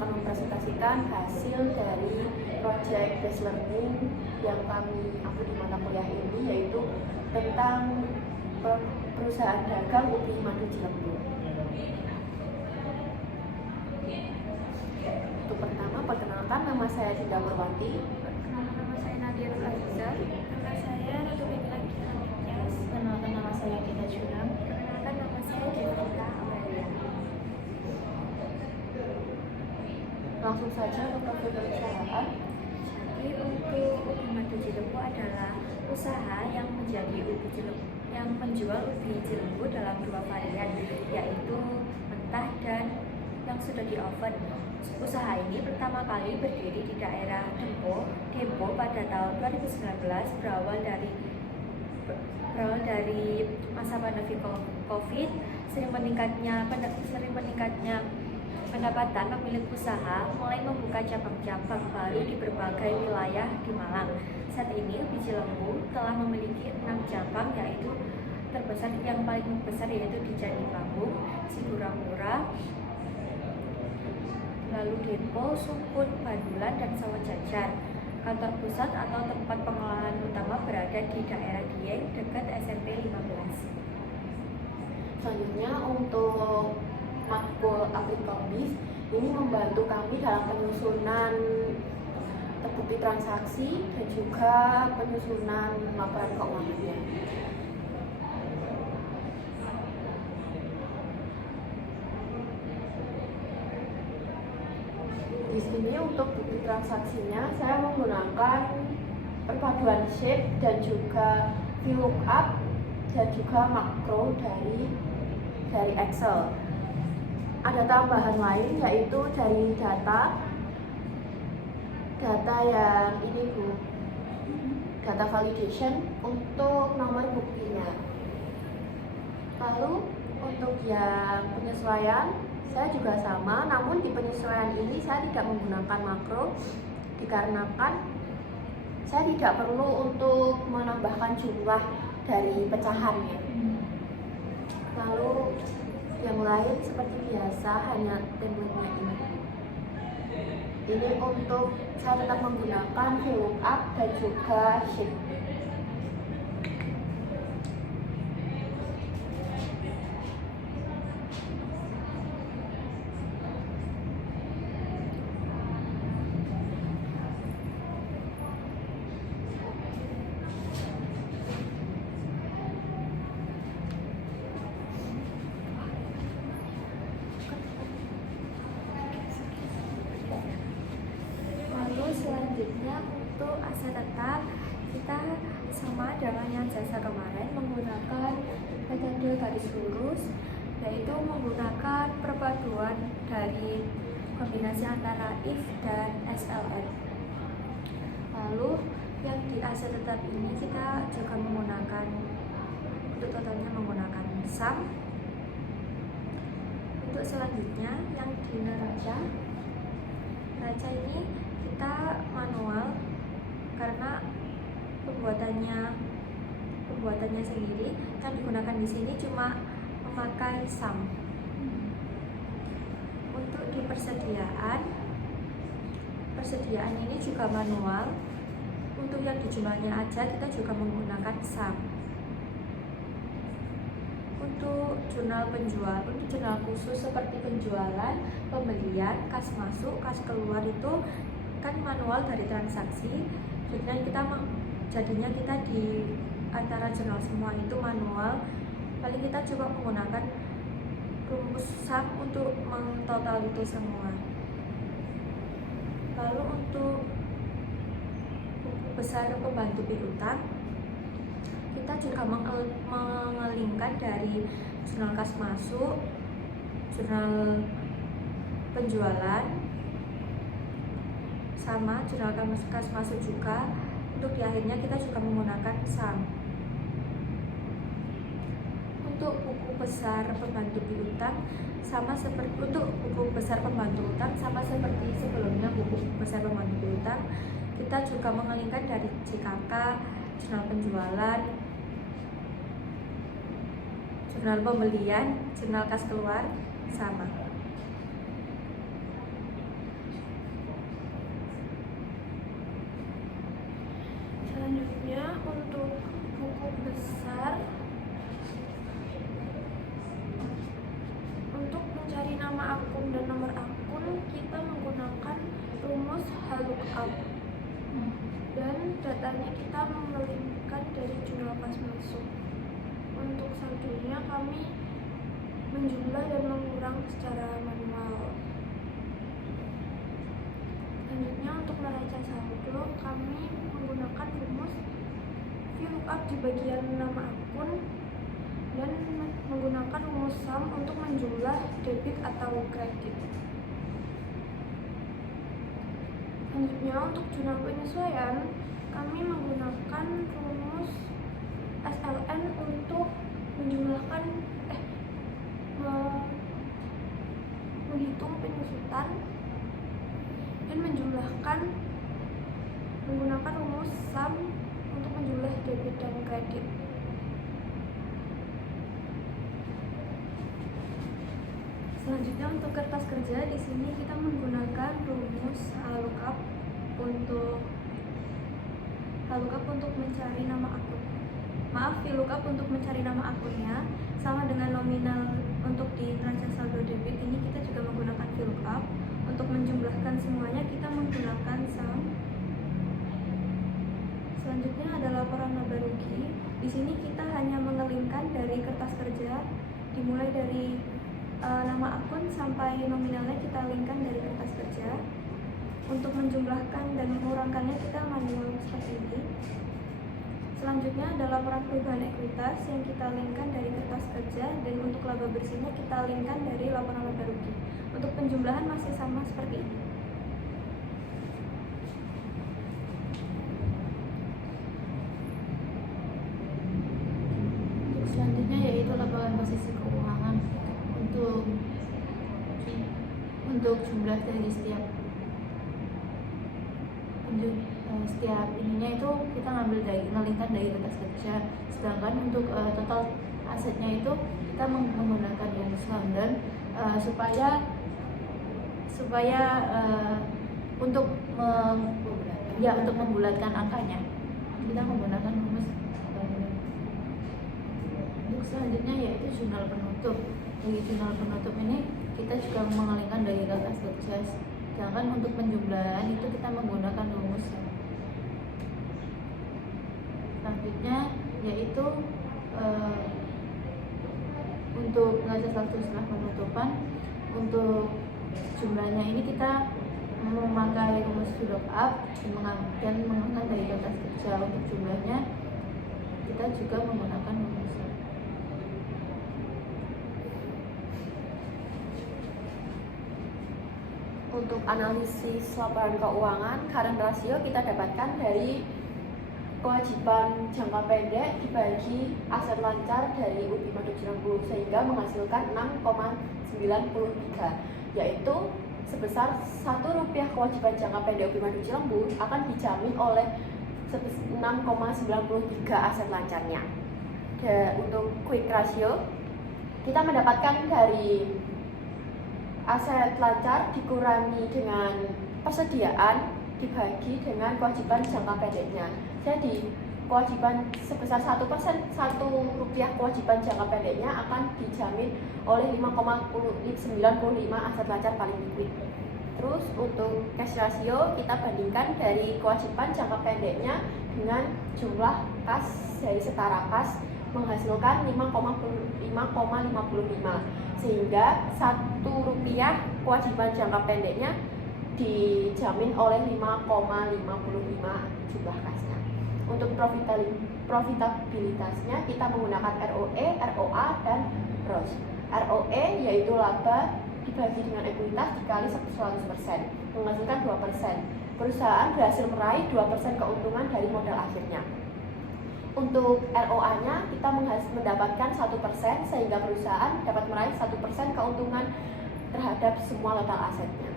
akan mempresentasikan hasil dari project based learning yang kami ambil di mata kuliah ini, yaitu tentang perusahaan dagang ubi madu Cilembu. Untuk pertama, perkenalkan, nama saya Dinda Purwanti. Nama saya Nadia Aziza. Nama saya Ratu Lagi. Kenalkan, nama saya Kita Juram. Kenalkan, nama saya Jessica Amalia. Langsung saja ke profil perusahaan. Jadi untuk ubi madu Cilembu adalah usaha yang menjual ubi Cilembu dalam dua varian, yaitu mentah dan yang sudah di oven. Usaha ini pertama kali berdiri di daerah Dempo pada tahun 2019, berawal dari masa pandemi COVID. Sering meningkatnya pendapatan pemilik usaha mulai membuka cabang-cabang baru di berbagai wilayah di Malang. Saat ini ubi Cilembu telah memiliki 6 cabang, yaitu yang paling besar yaitu di Candi Panggung, Sigura-Mura, lalu Dempo, Sungkun, Bandulan, dan Sawah Jajar. Kantor pusat atau tempat pengolahan utama berada di daerah Dieng, dekat SMP 15. Selanjutnya untuk matkul Agrikomis ini membantu kami dalam penyusunan terbukti transaksi dan juga penyusunan laporan keuangannya. Di sini untuk bukti transaksinya saya menggunakan perpaduan sheet dan juga VLOOKUP dan juga makro dari Excel. Ada tambahan lain yaitu dari data yang ini Bu, data validation untuk nomor buktinya. Lalu untuk yang penyesuaian saya juga sama, namun di penyesuaian ini saya tidak menggunakan makro dikarenakan saya tidak perlu untuk menambahkan jumlah dari pecahannya. Lalu yang lain seperti biasa, hanya template-nya ini. Ini untuk saya tetap menggunakan VLOOKUP dan juga sheet. Selanjutnya untuk aset tetap, kita sama dengan yang jasa kemarin menggunakan metode garis lurus, yaitu menggunakan perpaduan dari kombinasi antara if dan SLN. Lalu yang di aset tetap ini kita juga menggunakan, untuk totalnya menggunakan sum. Untuk selanjutnya yang di neraca ini kita manual karena pembuatannya sendiri. Yang digunakan di sini cuma memakai sum. Untuk di persediaan ini juga manual. Untuk yang di jumlahnya aja kita juga menggunakan sum. Untuk jurnal penjual, untuk jurnal khusus seperti penjualan, pembelian, kas masuk, kas keluar itu kan manual dari transaksi. Jadinya kita di antara jurnal semua itu manual. Paling kita coba menggunakan rumus sum untuk mentotal itu semua. Lalu untuk buku besar pembantu piutang, kita juga mengelingkan dari jurnal kas masuk, jurnal penjualan, sama jurnal kas masuk juga. Untuk di akhirnya kita juga menggunakan sum. Untuk buku besar pembantu piutang sama seperti sebelumnya buku besar pembantu piutang, kita juga mengelingkan dari JKK, jurnal penjualan, jurnal pembelian, jurnal kas keluar sama. Selanjutnya untuk buku besar, untuk mencari nama akun dan nomor akun kita menggunakan rumus VLOOKUP, dan datanya kita mengelimkan dari jurnal pas masuk. Untuk saldonya kami menjumlah dan mengurang secara manual. Selanjutnya untuk neraca saldo kami menggunakan rumus VLOOKUP di bagian nama akun dan menggunakan rumus sum untuk menjumlah debit atau kredit. Selanjutnya untuk jurnal penyesuaian kami menggunakan rumus SLN untuk menjumlahkan menghitung penyusutan dan menjumlahkan menggunakan rumus sum untuk menjumlah debit dan kredit. Selanjutnya untuk kertas kerja, di sini kita menggunakan rumus VLOOKUP untuk mencari nama akun. VLOOKUP untuk mencari nama akunnya sama dengan nominal. Untuk di neraca saldo debit ini kita juga menggunakan VLOOKUP. Untuk menjumlahkan semuanya kita menggunakan sum. Selanjutnya ada laporan laba rugi. Di sini kita hanya mengelimkan dari kertas kerja, dimulai dari nama akun sampai nominalnya kita linkkan dari kertas kerja. Untuk menjumlahkan dan mengurangkannya kita manual seperti ini. Selanjutnya ada laporan perubahan ekuitas yang kita linkkan dari kertas kerja, dan untuk laba bersihnya kita linkkan dari laporan laba rugi. Untuk penjumlahan masih sama seperti ini. Selanjutnya yaitu laporan posisi keuangan untuk jumlah dari setiap ininya itu kita ngelingkan dari kertas kerja. Sedangkan untuk total asetnya itu kita menggunakan rumus London supaya untuk membulatkan angkanya kita menggunakan rumus London. Untuk selanjutnya yaitu jurnal penutup. Dari jurnal penutup ini kita juga mengalihkan dari kertas kerja. Sedangkan untuk penjumlahan itu kita menggunakan rumus. Selanjutnya yaitu untuk neraca saldo setelah penutupan, untuk jumlahnya ini kita memakai rumus VLOOKUP dan mengangkat dari kertas kerja. Untuk jumlahnya kita juga menggunakan rumus. Untuk analisis laporan keuangan, current ratio kita dapatkan dari kewajiban jangka pendek dibagi aset lancar dari UPI Madu Cirembu, sehingga menghasilkan 6,93, yaitu sebesar Rp1 kewajiban jangka pendek UPI Madu Cirembu akan dijamin oleh 6,93 aset lancarnya. Dan untuk quick ratio kita mendapatkan dari aset lancar dikurangi dengan persediaan dibagi dengan kewajiban jangka pendeknya. Jadi kewajiban sebesar 1%, Rp1 kewajiban jangka pendeknya akan dijamin oleh 5,95 aset lancar paling liquid. Terus untuk cash ratio kita bandingkan dari kewajiban jangka pendeknya dengan jumlah kas dari setara kas menghasilkan 5,55, sehingga Rp1 kewajiban jangka pendeknya dijamin oleh 5,55 jumlah kasnya. Untuk profitabilitasnya kita menggunakan ROE, ROA, dan ROS. ROE yaitu laba dibagi dengan ekuitas dikali 100%, menghasilkan 2%. Perusahaan berhasil meraih 2% keuntungan dari modal akhirnya. Untuk ROA-nya kita mendapatkan 1%, sehingga perusahaan dapat meraih 1% keuntungan terhadap semua total asetnya.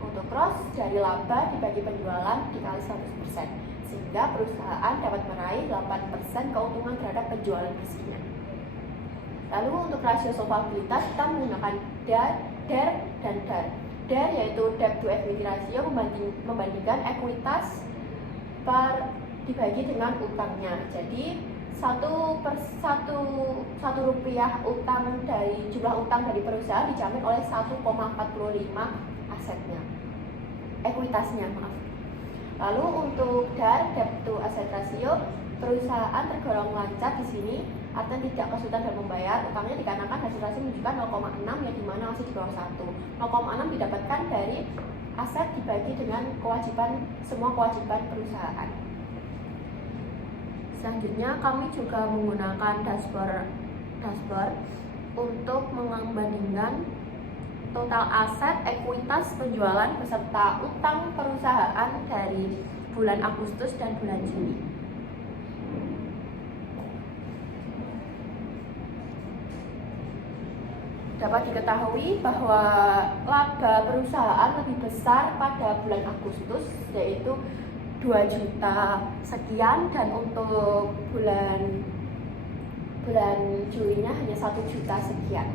Untuk ROS dari laba dibagi penjualan dikali 100%, sehingga perusahaan dapat meraih 8% keuntungan terhadap penjualan bersihnya. Lalu untuk rasio solvabilitas kita menggunakan DER dan DAR. DER yaitu debt to equity ratio membandingkan ekuitas per dibagi dengan utangnya. Jadi satu rupiah utang dari jumlah utang dari perusahaan dijamin oleh 1,45 asetnya, ekuitasnya maaf. Lalu untuk DAR, debt to asset ratio, perusahaan tergolong lancar di sini, artinya tidak kesulitan dalam membayar utangnya dikarenakan hasil rasio menunjukkan 0,6 yang dimana masih di bawah 1. 0,6 didapatkan dari aset dibagi dengan semua kewajiban perusahaan. Selanjutnya kami juga menggunakan dashboard untuk membandingkan total aset, ekuitas penjualan beserta utang perusahaan dari bulan Agustus dan bulan Juli. Dapat diketahui bahwa laba perusahaan lebih besar pada bulan Agustus, yaitu 2 juta sekian, dan untuk bulan Julinya hanya 1 juta sekian.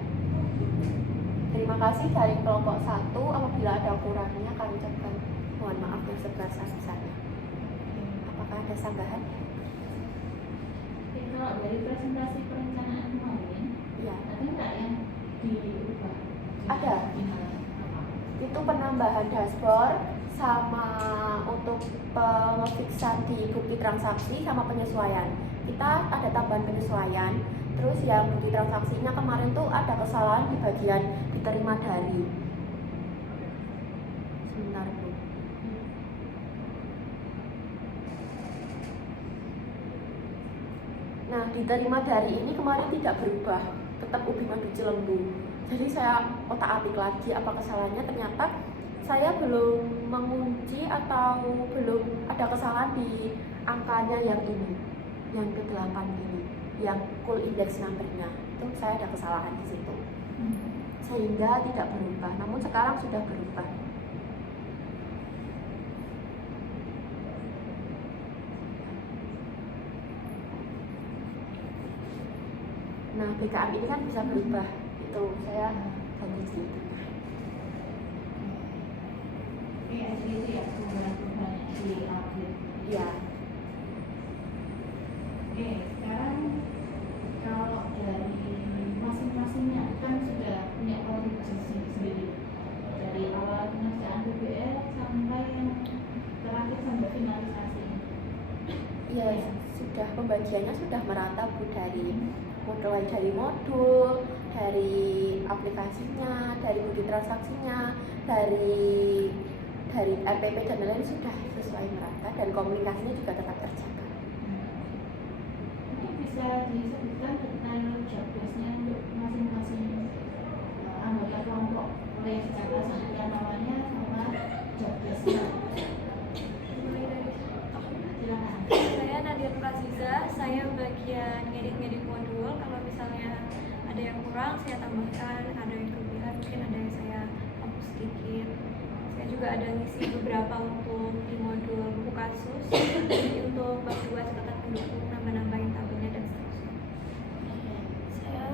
Terima kasih dari kelompok 1. Apabila ada kurangnya kami ucapkan mohon maaf yang sebesar-besarnya. Apakah ada tambahan? Kalau dari presentasi perencanaan kemarin, Ya, ada nggak yang diubah? ada. Itu penambahan dashboard sama untuk pengefiksan di bukti transaksi sama penyesuaian. Kita ada tambahan penyesuaian. Terus yang bukti transaksinya kemarin tuh ada kesalahan di bagian diterima dari. Sebentar Bu. Nah, diterima dari ini kemarin tidak berubah, tetap ubi madu Cilembu. Jadi saya otak-atik lagi apa kesalahannya, ternyata saya belum mengunci atau belum ada kesalahan di angkanya yang ini, yang ke-8 ini, yang cool index number-nya. Itu saya ada kesalahan di situ. Sehingga tidak berubah, namun sekarang sudah berubah. Nah, BKM ini kan bisa berubah. Itu saya ganti di situ. Itu ya perubahan di akhir. Ya. Oke, sekarang kalau dari masing-masingnya kan sudah punya kontribusi sendiri dari awal pengerjaan BBL sampai yang terakhir sampai finalisasi. Iya, sudah pembagiannya sudah merata Bu, mulai dari modul, dari aplikasinya, dari bukti transaksinya, dari RPP dan lain-lain sudah sesuai merata, dan komunikasinya juga tetap terjaga. Mungkin bisa disebutkan detail job desk-nya untuk masing-masing anggota kelompok, mulai sejak kesaksian namanya sama job desk-nya. Mulai dari Silakan. saya Nadia Praziza, saya bagian ngedit modul. Kalau misalnya ada yang kurang saya tambahkan, ada yang kelebihan mungkin ada yang saya hapus sedikit. Saya juga ada ngisi beberapa untuk di modul buku kasus. Jadi untuk bab 2 catatan pendukung, nambah-nambahin tabelnya dan seterusnya. Saya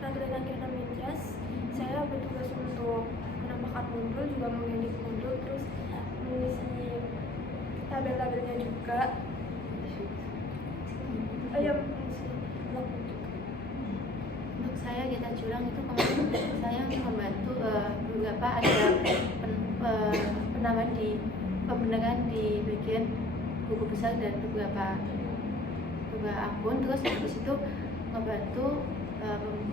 Ragilena Kirna Minjas. Saya bertugas untuk menambahkan modul, juga mengedit modul, terus mengisi tabel-tabelnya juga. Untuk saya Gita Julang itu kemarin saya membantu beberapa ada penambahan di pembenaran di bagian buku besar dan beberapa akun, terus habis itu membantu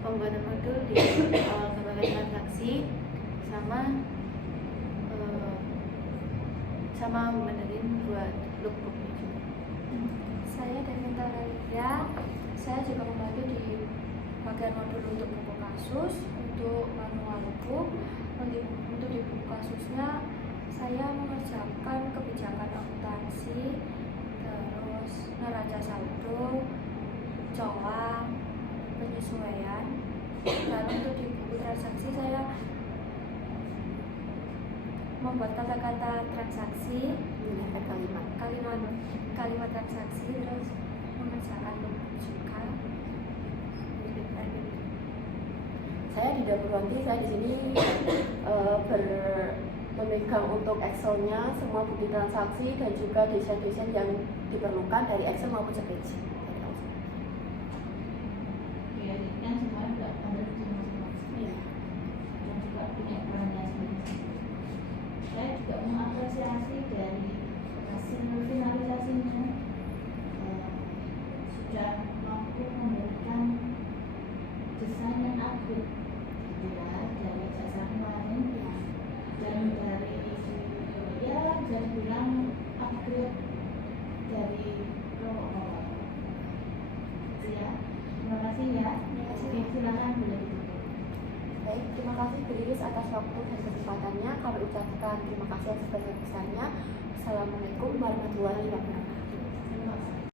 pembuatan modul di awal gambaran transaksi sama benerin buat lookbooknya juga. Saya Devinta Ralia, saya juga membantu di bagian modul untuk buku kasus, untuk manual book. Untuk di buku kasusnya saya mengerjakan kebijakan akuntansi, terus neraca saldo, colang, penyesuaian. Dan untuk di buku transaksi saya membuat kata-kata transaksi, Menggunakan kalimat transaksi, terus mengerjakan juga. Saya di Dapur Wanti, saya di sini memegang untuk Excel-nya semua bukti transaksi dan juga desain-desain yang diperlukan dari Excel maupun spreadsheet. Ya, jadi kan semuanya juga ada di masing-masing. Iya. Dan juga punya perannya sendiri. Saya juga mengapresiasi dari hasil finalisasinya, sudah mampu memberikan desain yang akurat, gitu ya, dari jasa kemarin dan dari ya bisa dibilang upgrade dari kelompok. Gitu ya. Terima kasih ya. Oke, silakan boleh ditutup. Baik, terima kasih Bu Iris atas waktu dan kesempatannya. Kami ucapkan terima kasih yang sebesar-besarnya. Assalamualaikum warahmatullahi wabarakatuh.